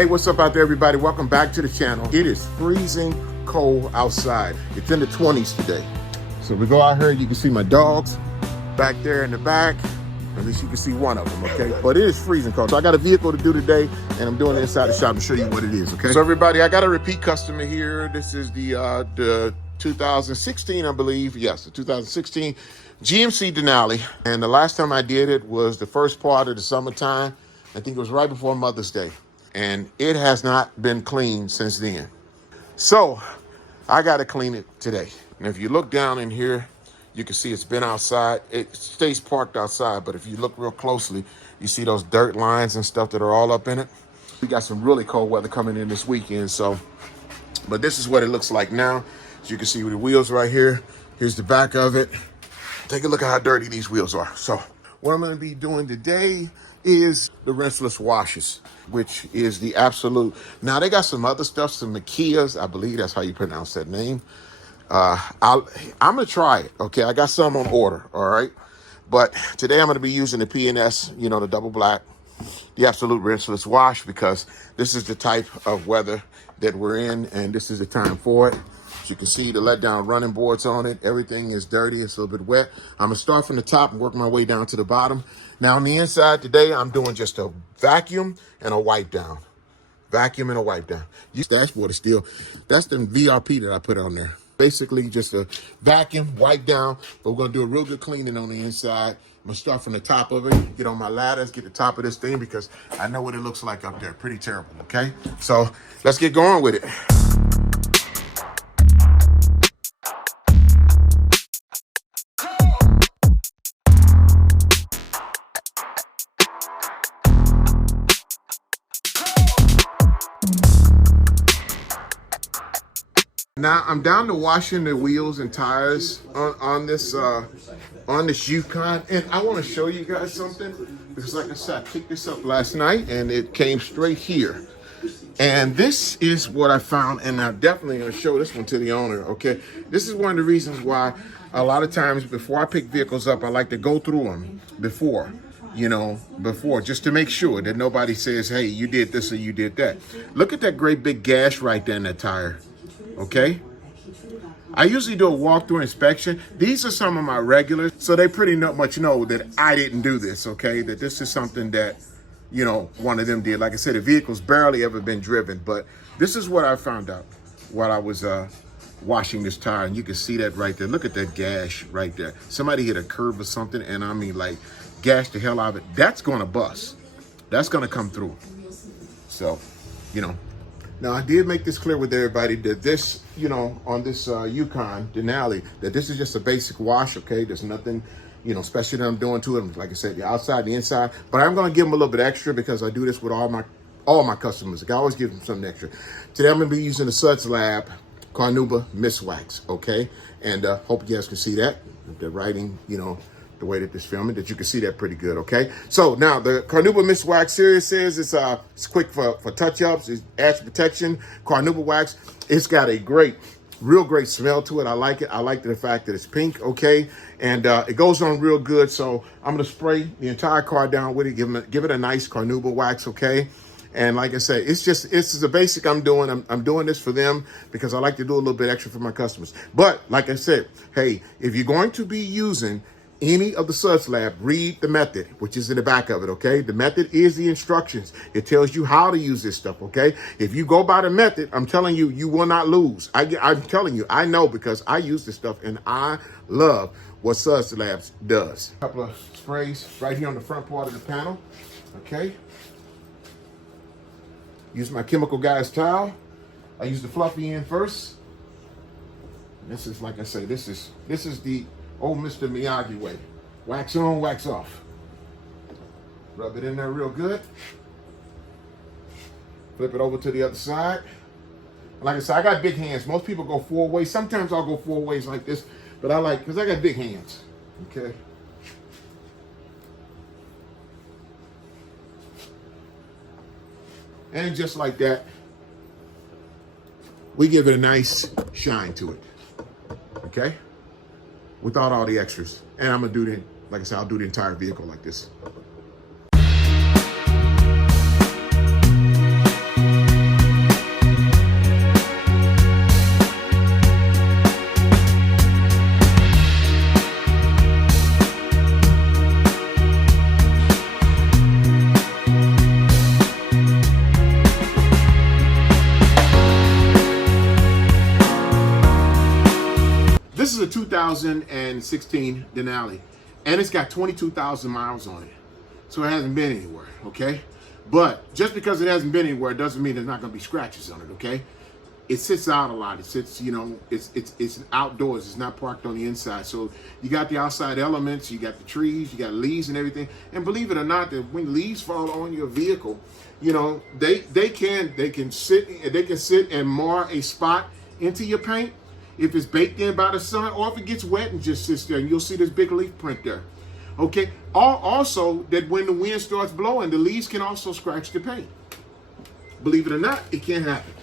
Hey, what's up out there, everybody? Welcome back to the channel. It is freezing cold outside. It's in the 20s today. So we go out here, you can see my dogs back there in the back. At least you can see one of them, okay? But it is freezing cold. So I got a vehicle to do today, and I'm doing it inside the shop to show you what it is, okay? So everybody, I got a repeat customer here. This is the 2016, I believe. Yes, the 2016 GMC Denali. And the last time I did it was the first part of the summertime. I think it was right before Mother's Day. And it has not been cleaned since then. So I got to clean it today. And if you look down in here, you can see it's been outside. It stays parked outside, but if you look real closely, you see those dirt lines and stuff that are all up in it. We got some really cold weather coming in this weekend, but this is what it looks like now. As you can see with the wheels right here. Here's the back of it. Take a look at how dirty these wheels are. So what I'm going to be doing today is the rinseless washes, which is the absolute. Now they got some other stuff, some Makias, I believe that's how you pronounce that name. I'm gonna try it. Okay, I got some on order. All right, but today I'm gonna be using the P&S, the double black, the absolute rinseless wash, because this is the type of weather that we're in, and this is the time for it. As you can see, the letdown running boards on it. Everything is dirty. It's a little bit wet. I'm gonna start from the top and work my way down to the bottom. Now on the inside today, I'm doing just a vacuum and a wipe down. Vacuum and a wipe down. This dashboard is still, that's the VRP that I put on there. Basically just a vacuum, wipe down, but we're gonna do a real good cleaning on the inside. I'm gonna start from the top of it, get on my ladders, get the top of this thing, because I know what it looks like up there. Pretty terrible, okay? So let's get going with it. Now I'm down to washing the wheels and tires on this Yukon, and I want to show you guys something, because like I said, I picked this up last night and it came straight here. And this is what I found, and I'm definitely going to show this one to the owner, okay? This is one of the reasons why a lot of times before I pick vehicles up, I like to go through them before, just to make sure that nobody says, hey, you did this or you did that. Look at that great big gash right there in that tire. Okay, I usually do a walkthrough inspection. These are some of my regulars, so they pretty much know that I didn't do this, okay? That this is something that, one of them did. Like I said, the vehicle's barely ever been driven, but this is what I found out while I was washing this tire, and you can see that right there. Look at that gash right there. Somebody hit a curb or something, and I mean, like, gashed the hell out of it. That's gonna bust. That's gonna come through. So, Now, I did make this clear with everybody that this, on this Yukon Denali, that this is just a basic wash, okay? There's nothing, special that I'm doing to it. Like I said, the outside, the inside. But I'm going to give them a little bit extra, because I do this with all my customers. I always give them something extra. Today, I'm going to be using the Suds.lab Carnuba Mist Wax, okay? And hope you guys can see that. The writing, the way that this filming, that you can see that pretty good, okay? So now the Carnuba Mist Wax series says it's quick for touch-ups, it adds protection. Carnuba wax, it's got a real great smell to it. I like it. I like the fact that it's pink, okay? And it goes on real good. So I'm gonna spray the entire car down with it, give it a nice Carnuba wax, okay? And like I said, it's a basic I'm doing. I'm doing this for them because I like to do a little bit extra for my customers. But like I said, hey, if you're going to be using any of the Suds.lab, read the method, which is in the back of it, okay? The method is the instructions. It tells you how to use this stuff, okay? If you go by the method, I'm telling you, you will not lose. I'm telling you, I know, because I use this stuff and I love what Suds.lab does. A couple of sprays right here on the front part of the panel, okay? Use my Chemical Guys towel. I use the fluffy end first. This is, like I say, this is the old Mr. Miyagi way. Wax on, wax off. Rub it in there real good. Flip it over to the other side. Like I said, I got big hands. Most people go 4 ways. Sometimes I'll go 4 ways like this, but I like, because I got big hands, okay? And just like that, we give it a nice shine to it, okay? Without all the extras. And I'm gonna do the, like I said, I'll do the entire vehicle like this. 2016 Denali, and it's got 22,000 miles on it. So it hasn't been anywhere, okay? But just because it hasn't been anywhere doesn't mean there's not gonna be scratches on it, okay? It sits out a lot. It sits, you know, it's outdoors. It's not parked on the inside. So you got the outside elements, you got the trees, you got leaves and everything. And believe it or not, that when leaves fall on your vehicle, you know, they can sit and mar a spot into your paint if it's baked in by the sun, or if it gets wet and just sits there, and you'll see this big leaf print there. Okay. Also, that when the wind starts blowing, the leaves can also scratch the paint. Believe it or not, it can happen.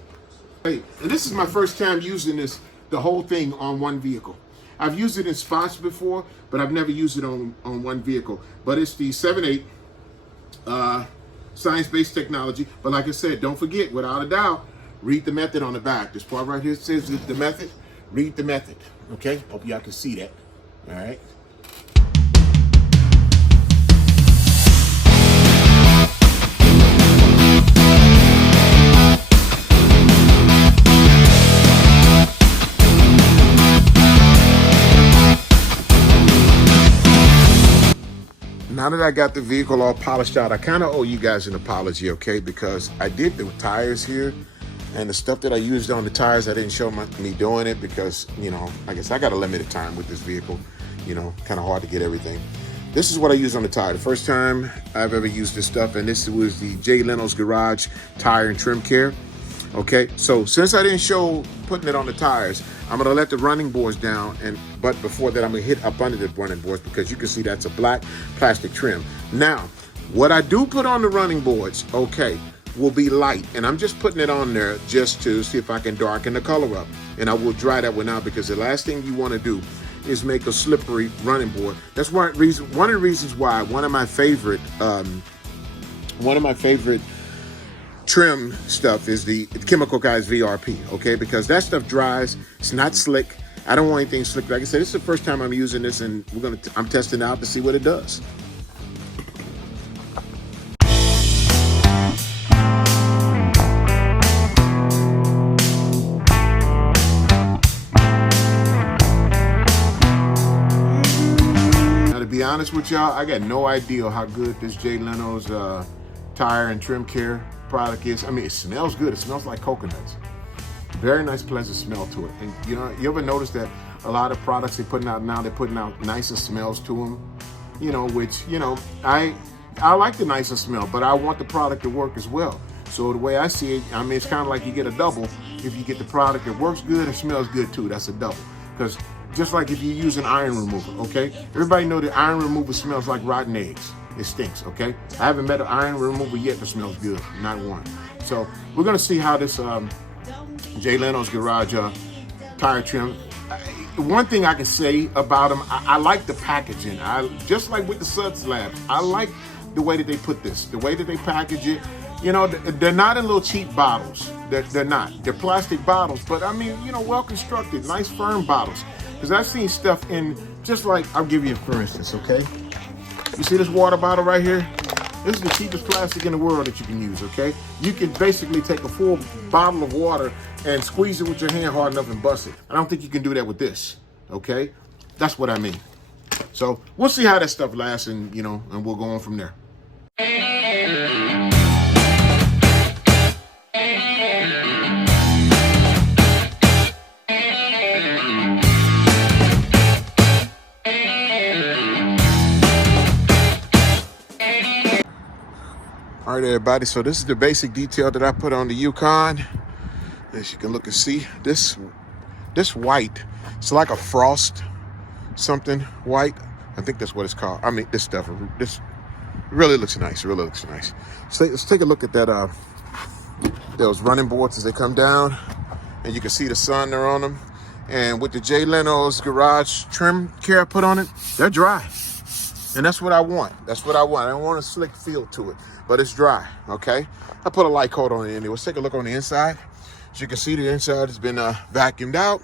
Hey, and this is my first time using the whole thing on one vehicle. I've used it in spots before, but I've never used it on one vehicle. But it's the 7.8 science-based technology. But like I said, don't forget, without a doubt, read the method on the back. This part right here says the method. Read the method. Okay? Hope y'all can see that. All right. Now that I got the vehicle all polished out, I kind of owe you guys an apology, okay? Because I did the tires here, and the stuff that I used on the tires, I didn't show me doing it because, you know, I guess I got a limited time with this vehicle, you know, kind of hard to get everything. This is what I used on the tire. The first time I've ever used this stuff, and this was the Jay Leno's Garage Tire and Trim Care. Okay, so since I didn't show putting it on the tires, I'm gonna let the running boards down, but before that I'm gonna hit up under the running boards because you can see that's a black plastic trim. Now, what I do put on the running boards, okay, will be light, and I'm just putting it on there just to see if I can darken the color up, and I will dry that one out because the last thing you want to do is make a slippery running board. That's one of the reasons why one of my favorite trim stuff is the Chemical Guys VRP, okay? Because that stuff dries, it's not slick. I don't want anything slick. Like I said, this is the first time I'm using this, and I'm testing it out to see what it does. Now, to be honest with y'all, I got no idea how good this Jay Leno's tire and trim care product is. I mean, it smells good. It smells like coconuts. Very nice, pleasant smell to it. And you know, you ever notice that a lot of products they're putting out now, they're putting out nicer smells to them, you know, which, you know, I like the nicer smell, but I want the product to work as well. So the way I see it, I mean, it's kind of like you get a double. If you get the product that works good and smells good too, that's a double. Because just like if you use an iron remover, okay? Everybody know that iron remover smells like rotten eggs. It stinks, okay? I haven't met an iron remover yet that smells good, not one. So we're gonna see how this Jay Leno's Garage tire trim. One thing I can say about them, I like the packaging. Just like with the Suds.lab, I like the way that they put this, the way that they package it. You know, they're not in little cheap bottles. They're not. They're plastic bottles, but I mean, you know, well constructed, nice firm bottles. Because I've seen stuff in, just like, I'll give you a for instance, okay? You see this water bottle right here? This is the cheapest plastic in the world that you can use, okay? You can basically take a full bottle of water and squeeze it with your hand hard enough and bust it. I don't think you can do that with this, okay? That's what I mean. So we'll see how that stuff lasts, and, you know, and we'll go on from there. All right, everybody, so this is the basic detail that I put on the Yukon. As you can look and see, this white, it's like a frost, something white. I think that's what it's called. I mean, this really looks nice, really looks nice. So let's take a look at that, those running boards as they come down, and you can see the sun there on them. And with the Jay Leno's Garage Trim Care put on it, they're dry. And that's what I want. That's what I want. I don't want a slick feel to it, but it's dry, okay? I put a light coat on it anyway. Let's take a look on the inside. As you can see, the inside has been vacuumed out.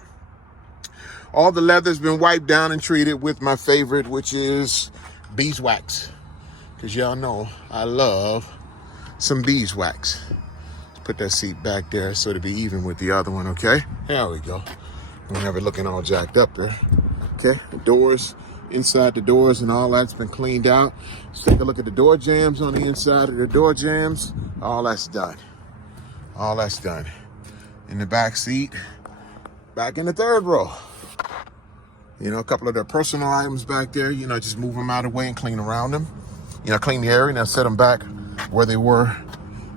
All the leather's been wiped down and treated with my favorite, which is beeswax. Because y'all know I love some beeswax. Let's put that seat back there so to be even with the other one, okay? There we go. Don't have it looking all jacked up there. Okay, the doors, inside the doors and all that's been cleaned out. Let's take a look at the door jambs on the inside of the door jambs. All that's done. All that's done. In the back seat, back in the third row. You know, a couple of their personal items back there, you know, just move them out of the way and clean around them. You know, clean the area and then set them back where they were.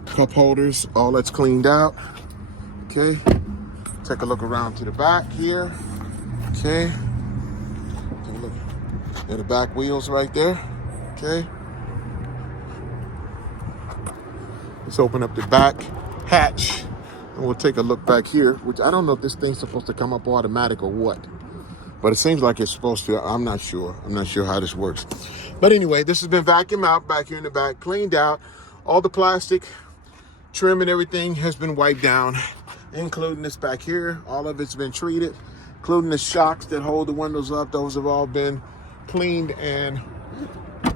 Cup holders, all that's cleaned out. Okay. Take a look around to the back here. Okay. Take a look at the back wheels right there. Okay. Let's open up the back hatch and we'll take a look back here, which I don't know if this thing's supposed to come up automatic or what, but it seems like it's supposed to. I'm not sure. I'm not sure how this works. But anyway, this has been vacuumed out back here in the back, cleaned out. All the plastic trim and everything has been wiped down, including this back here. All of it's been treated, including the shocks that hold the windows up. Those have all been cleaned and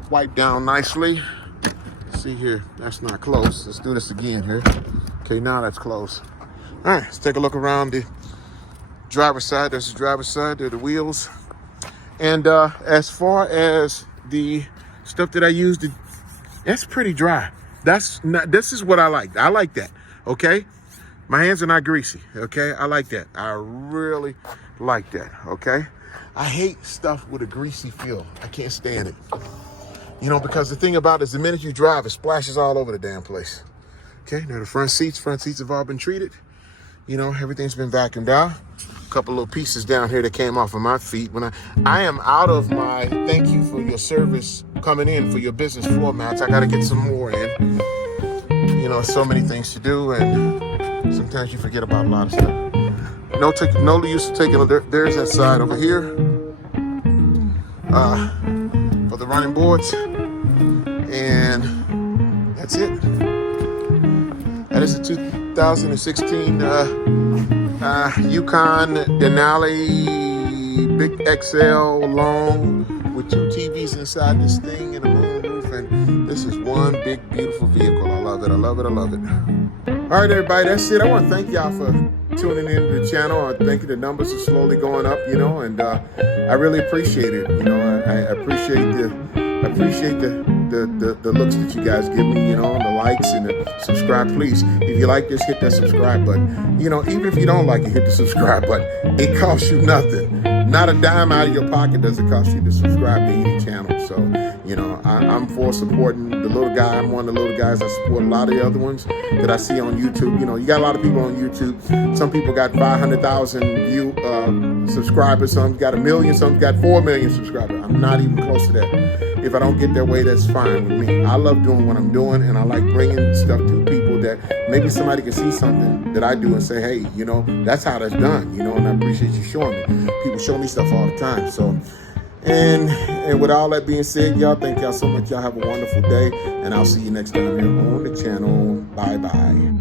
wiped down nicely. See here, that's not close. Let's do this again here. Okay, now that's close. All right, let's take a look around the driver's side. There's the driver's side. There are the wheels. And as far as the stuff that I used, that's pretty dry. This is what I like. I like that. Okay, my hands are not greasy. Okay, I like that. I really like that. Okay, I hate stuff with a greasy feel. I can't stand it. You know, because the thing about it is the minute you drive, it splashes all over the damn place. Okay, now the front seats have all been treated. You know, everything's been vacuumed out. A couple little pieces down here that came off of my feet. When I am out of my thank you for your service coming in for your business floor mats. I got to get some more in. You know, so many things to do, and sometimes you forget about a lot of stuff. No use of taking. There's that side over here for the running boards, and that's it. That is a 2016 Yukon Denali Big XL long with 2 TVs inside this thing and a moonroof, and this is one big beautiful vehicle. I love it. I love it. I love it. All right, everybody, that's it. I want to thank y'all for tuning in to the channel. I think the numbers are slowly going up, you know, and I really appreciate it. You know, I appreciate the looks that you guys give me, you know, the likes and the subscribe. Please, if you like this, hit that subscribe button. You know, even if you don't like it, hit the subscribe button. It costs you nothing. Not a dime out of your pocket does it cost you to subscribe to any channel. So, you know, I'm for supporting the little guy. I'm one of the little guys. I support a lot of the other ones that I see on YouTube. You know, you got a lot of people on YouTube. Some people got 500,000 subscribers. Some got 1 million. Some got 4 million subscribers. I'm not even close to that. If I don't get their way, that's fine with me. I love doing what I'm doing, and I like bringing stuff to people that maybe somebody can see something that I do and say, hey, you know, that's how that's done, you know, and I appreciate you showing me. People show me stuff all the time. So, and with all that being said, y'all, thank y'all so much. Y'all have a wonderful day, and I'll see you next time here on the channel. Bye-bye.